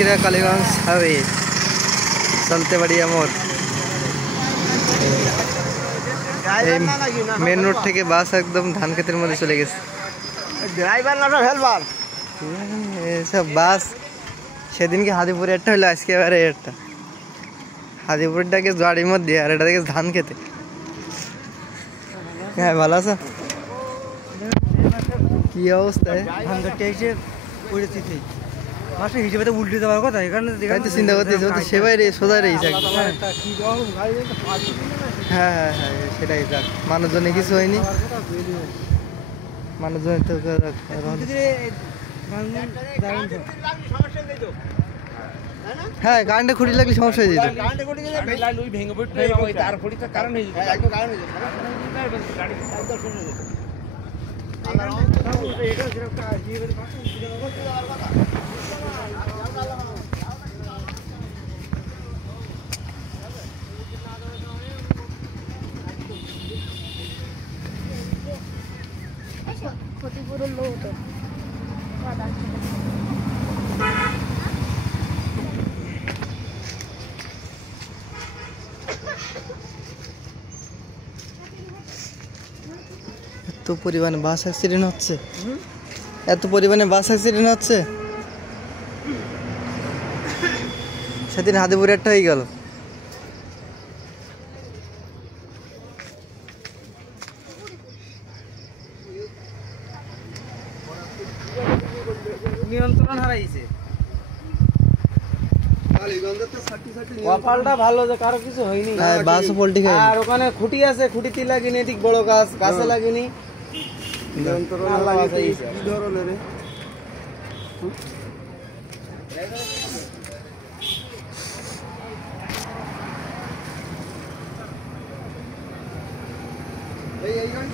Satkhira Kaliganj highway চলতে বাড়িয়া মোড়। মেন রোড থেকে বাস একদম ধান ক্ষেতের মধ্যে চলে গেছে। ড্রাইভার না হেলপার এসব বাস সেদিনকে হাদিপুরে একটা হলো, আজকে এবারে একটা। হাদিপুরটাকে গাড়ির মধ্যে আর এটা দেখে ধান খেতে। হ্যাঁ ভালো আছো? কি অবস্থা? ধান কাটতে এসে পড়েছি মাসে হিসেবে তো উল্টে দেওয়ার কথা। এখানে চিন্তা করতেছি সেবাই রে সোজা রে হ্যাঁ হ্যাঁ হ্যাঁ সেটাই যাক। মানুষজনে কিছু হয়নি, মানুষজনের তো হ্যাঁ কারেন্টে খুঁটি লাগলে সমস্যা হয়ে যেত। ক্ষতিপূরণ লোক তো এত পরিমাণে বাস অ্যাক্সিডেন্ট হচ্ছে, এত পরিমাণে বাস অ্যাক্সিডেন্ট হচ্ছে। সেদিন হাদিপুরে একটা হয়ে গেল। নিয়ন্ত্রণ হারাইছে। কপালটা ভালো যে কারো কিছু হয়নি। বাসও পল্টি খায়। আর ওখানে খুঁটি আছে, খুঁটিতে লাগেনি, ঠিক বড় গাছ গাছে লাগেনি। নিয়ন্ত্রণ হারাইছে। কি ধরনের রে? এই গাড়ি